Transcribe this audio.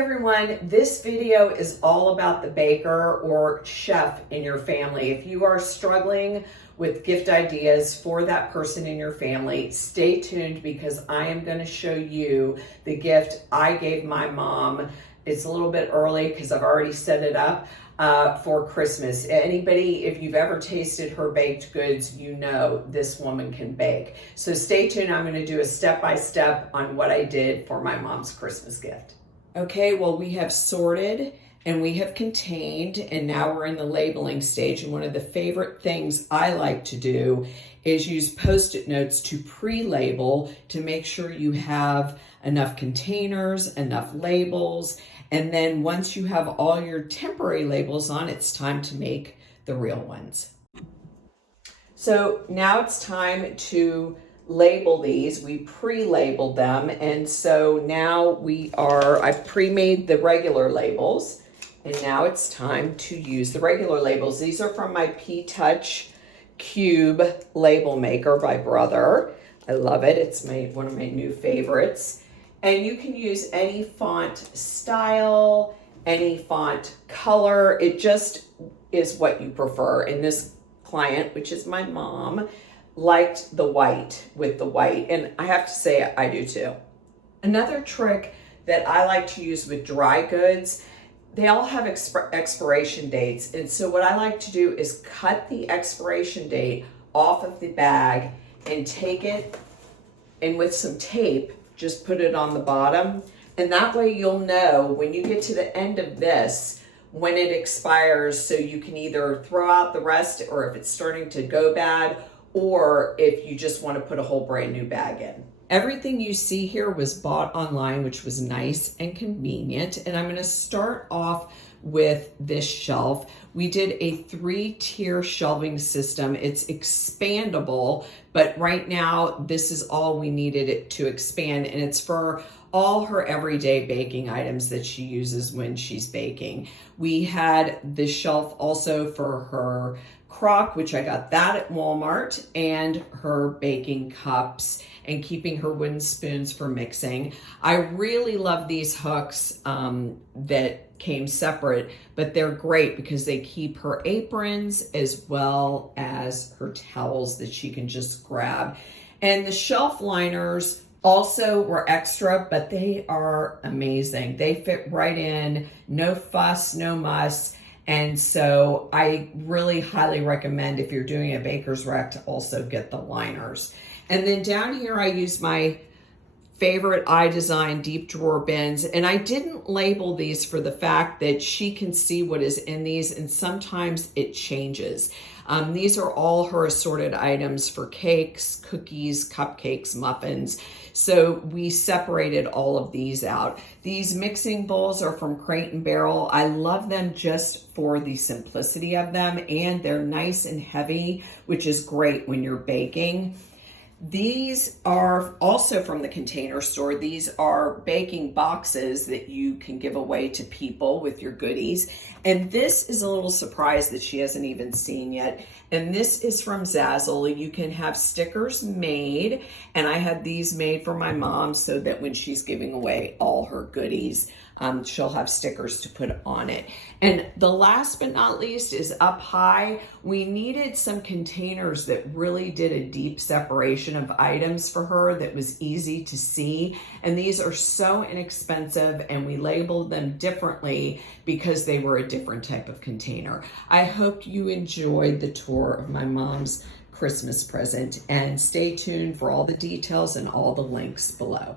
everyone, this video is all about the baker or chef in your family. If you are struggling with gift ideas for that person in your family, stay tuned because I am going to show you the gift I gave my mom. It's a little bit early because I've already set it up for Christmas. Anybody, if you've ever tasted her baked goods, you know this woman can bake. So stay tuned. I'm going to do a step-by-step on what I did for my mom's Christmas gift. Okay, well, we have sorted and we have contained, and now we're in the labeling stage. And one of the favorite things I like to do is use Post-it notes to pre-label to make sure you have enough containers, enough labels. And then once you have all your temporary labels on, it's time to make the real ones. So now it's time to label these. We pre-labeled them, and so now I've pre-made the regular labels, and now it's time to use the regular labels. These are from my P-Touch Cube label maker by Brother. I love it. It's one of my new favorites. And you can use any font style, any font color. It just is what you prefer. And this client, which is my mom, liked the white with the white, and I have to say I do too. Another trick that I like to use with dry goods, they all have expiration dates, and so what I like to do is cut the expiration date off of the bag and take it, and with some tape just put it on the bottom, and that way you'll know when you get to the end of this when it expires, so you can either throw out the rest, or if it's starting to go bad, or if you just want to put a whole brand new bag in. Everything you see here was bought online, which was nice and convenient. And I'm going to start off with this shelf. We did a 3-tier shelving system. It's expandable, but right now this is all we needed it to expand, and it's for all her everyday baking items that she uses when she's baking. We had the shelf also for her crock, which I got that at Walmart, and her baking cups, and keeping her wooden spoons for mixing. I really love these hooks that came separate, but they're great because they keep her aprons as well as her towels that she can just grab. And the shelf liners also were extra, but they are amazing. They fit right in, no fuss, no muss. And so I really highly recommend, if you're doing a baker's rack, to also get the liners. And then down here, I use my favorite iDesign deep drawer bins. And I didn't label these for the fact that she can see what is in these, and sometimes it changes. These are all her assorted items for cakes, cookies, cupcakes, muffins. So we separated all of these out. These mixing bowls are from Crate & Barrel. I love them just for the simplicity of them, and they're nice and heavy, which is great when you're baking. These are also from the Container Store. These are baking boxes that you can give away to people with your goodies. And this is a little surprise that she hasn't even seen yet. And this is from Zazzle. You can have stickers made, and I had these made for my mom so that when she's giving away all her goodies, she'll have stickers to put on it. And the last but not least is up high. We needed some containers that really did a deep separation of items for her that was easy to see. And these are so inexpensive, and we labeled them differently because they were a different type of container. I hope you enjoyed the tour of my mom's Christmas present, and stay tuned for all the details and all the links below.